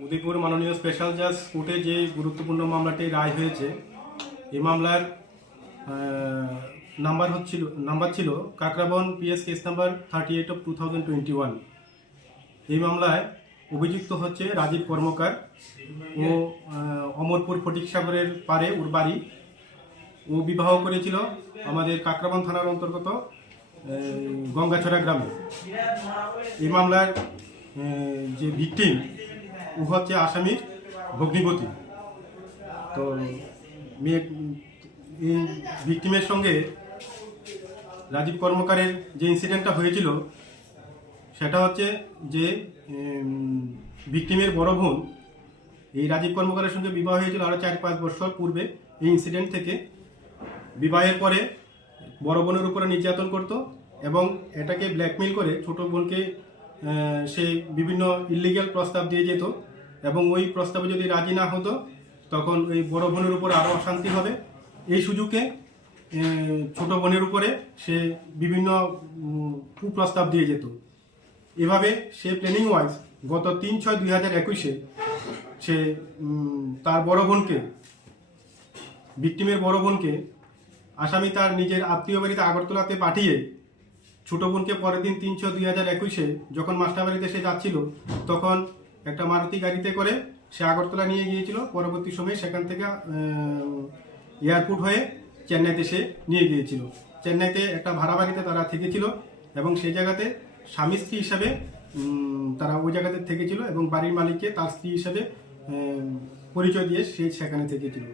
উদয়পুর মাননীয় স্পেশাল জাজ কোর্টে যে গুরুত্বপূর্ণ মামলাটি রায় হয়েছে এই মামলার নাম্বার হচ্ছিল নাম্বার ছিল Kakraban PS case number thirty eight of two thousand twenty one এই মামলায় অভিযুক্ত হচ্ছে রাজীব কর্মকার ও অমরপুর ফটিক সাগরের পারে ওর বাড়ি। ও বিবাহ করেছিল আমাদের কাকরাবন থানার অন্তর্গত গঙ্গাছড়া গ্রামে। এই মামলার যে ভিকটিম, ও হচ্ছে আসামির ভগ্নিপতি। তো মেয়ে, এই ভিকটিমের সঙ্গে রাজীব কর্মকারের যে ইনসিডেন্টটা হয়েছিল, সেটা হচ্ছে যে ভিকটিমের বড় বোন, এই রাজীব কর্মকারের সঙ্গে বিবাহ হয়েছিল আরও চার পাঁচ বছর পূর্বে। এই ইনসিডেন্ট থেকে বিবাহের পরে বড় বোনের উপরে নির্যাতন করত এবং এটাকে ব্ল্যাকমেল করে ছোট বোনকে সে বিভিন্ন ইলিগ্যাল প্রস্তাব দিয়ে যেত এবং ওই প্রস্তাবে যদি রাজি না হতো তখন ওই বড় বোনের উপর আরও অশান্তি হবে। এই সুযোগে ছোট বোনের উপরে সে বিভিন্ন কুপ্রস্তাব দিয়ে যেত। এভাবে সে প্ল্যানিং ওয়াইজ গত তিন ছয় দুই হাজার একুশে সে তার বড় বোনকে ভিকটিমের বড় বোনকে আসামি তার নিজের আত্মীয় বাড়িতে আগরতলাতে পাঠিয়ে ছোট বোনকে পরের দিন তিনশো দুই হাজার একুশে যখন মাস্টার বাড়িতে সে যাচ্ছিল, তখন একটা মারুতি গাড়িতে করে সে আগরতলা নিয়ে গিয়েছিল। পরবর্তী সময়ে সেখান থেকে এয়ারপোর্ট হয়ে চেন্নাইতে সে নিয়ে গিয়েছিল। চেন্নাইতে একটা ভাড়া বাড়িতে তারা থেকেছিল এবং সেই জায়গাতে স্বামী স্ত্রী হিসাবে তারা ওই জায়গাতে থেকেছিল এবং বাড়ির মালিককে তার স্ত্রী হিসাবে পরিচয় দিয়ে সে সেখানে থেকেছিল।